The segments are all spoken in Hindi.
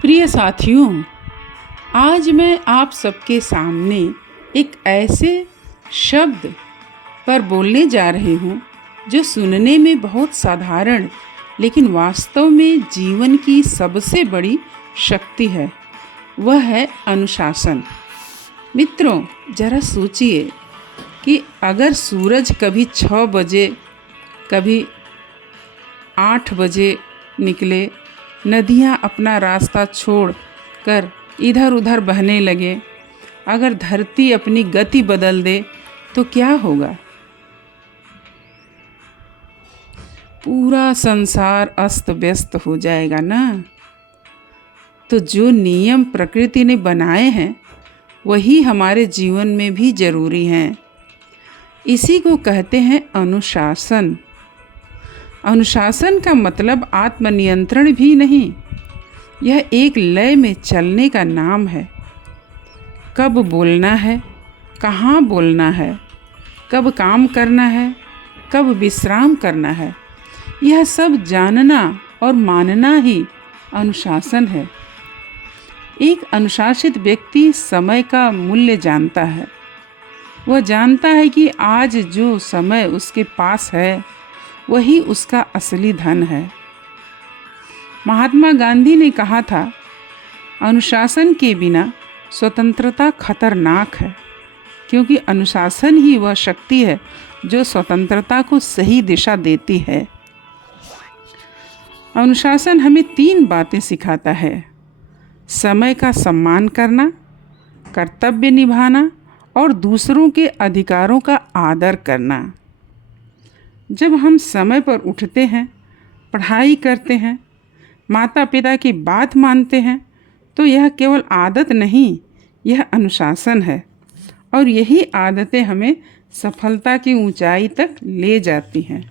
प्रिय साथियों, आज मैं आप सबके सामने एक ऐसे शब्द पर बोलने जा रही हूँ जो सुनने में बहुत साधारण लेकिन वास्तव में जीवन की सबसे बड़ी शक्ति है। वह है अनुशासन। मित्रों, जरा सोचिए कि अगर सूरज कभी 6 बजे कभी 8 बजे निकले, नदियाँ अपना रास्ता छोड़ कर इधर उधर बहने लगे, अगर धरती अपनी गति बदल दे तो क्या होगा? पूरा संसार अस्त व्यस्त हो जाएगा ना। तो जो नियम प्रकृति ने बनाए हैं वही हमारे जीवन में भी जरूरी हैं। इसी को कहते हैं अनुशासन। अनुशासन का मतलब आत्मनियंत्रण भी नहीं, यह एक लय में चलने का नाम है। कब बोलना है, कहाँ बोलना है, कब काम करना है, कब विश्राम करना है, यह सब जानना और मानना ही अनुशासन है। एक अनुशासित व्यक्ति समय का मूल्य जानता है। वह जानता है कि आज जो समय उसके पास है वही उसका असली धन है। महात्मा गांधी ने कहा था, अनुशासन के बिना स्वतंत्रता खतरनाक है, क्योंकि अनुशासन ही वह शक्ति है जो स्वतंत्रता को सही दिशा देती है। अनुशासन हमें 3 बातें सिखाता है: समय का सम्मान करना, कर्तव्य निभाना और दूसरों के अधिकारों का आदर करना। जब हम समय पर उठते हैं, पढ़ाई करते हैं, माता पिता की बात मानते हैं, तो यह केवल आदत नहीं, यह अनुशासन है। और यही आदतें हमें सफलता की ऊंचाई तक ले जाती हैं।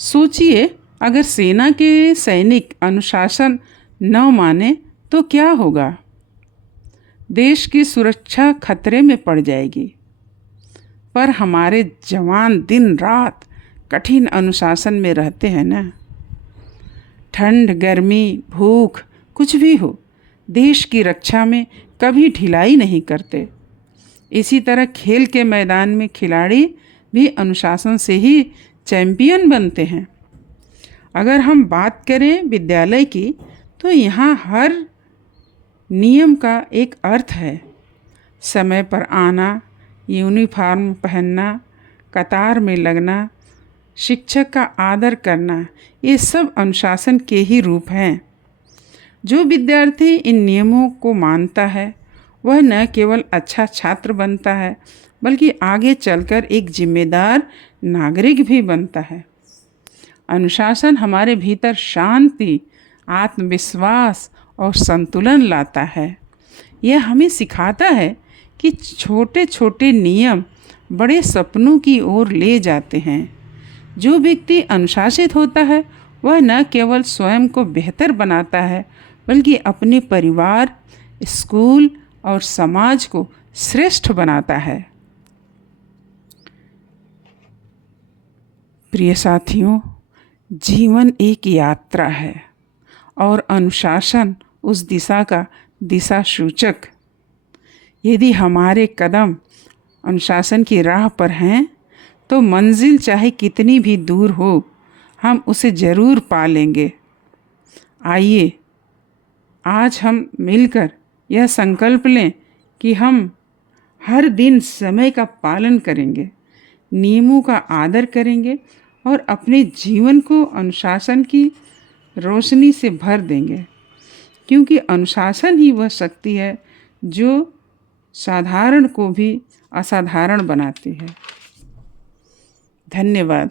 सोचिए, अगर सेना के सैनिक अनुशासन न माने तो क्या होगा? देश की सुरक्षा खतरे में पड़ जाएगी। पर हमारे जवान दिन रात कठिन अनुशासन में रहते हैं ना। ठंड, गर्मी, भूख कुछ भी हो, देश की रक्षा में कभी ढिलाई नहीं करते। इसी तरह खेल के मैदान में खिलाड़ी भी अनुशासन से ही चैंपियन बनते हैं। अगर हम बात करें विद्यालय की, तो यहाँ हर नियम का एक अर्थ है। समय पर आना, यूनिफॉर्म पहनना, कतार में लगना, शिक्षक का आदर करना, ये सब अनुशासन के ही रूप हैं। जो विद्यार्थी इन नियमों को मानता है वह न केवल अच्छा छात्र बनता है, बल्कि आगे चलकर एक जिम्मेदार नागरिक भी बनता है। अनुशासन हमारे भीतर शांति, आत्मविश्वास और संतुलन लाता है। यह हमें सिखाता है कि छोटे छोटे नियम बड़े सपनों की ओर ले जाते हैं। जो व्यक्ति अनुशासित होता है वह न केवल स्वयं को बेहतर बनाता है, बल्कि अपने परिवार, स्कूल और समाज को श्रेष्ठ बनाता है। प्रिय साथियों, जीवन एक यात्रा है और अनुशासन उस दिशा का दिशा सूचक। यदि हमारे कदम अनुशासन की राह पर हैं तो मंजिल चाहे कितनी भी दूर हो, हम उसे ज़रूर पा लेंगे। आइए आज हम मिलकर यह संकल्प लें कि हम हर दिन समय का पालन करेंगे, नियमों का आदर करेंगे और अपने जीवन को अनुशासन की रोशनी से भर देंगे, क्योंकि अनुशासन ही वह शक्ति है जो साधारण को भी असाधारण बनाती है। धन्यवाद।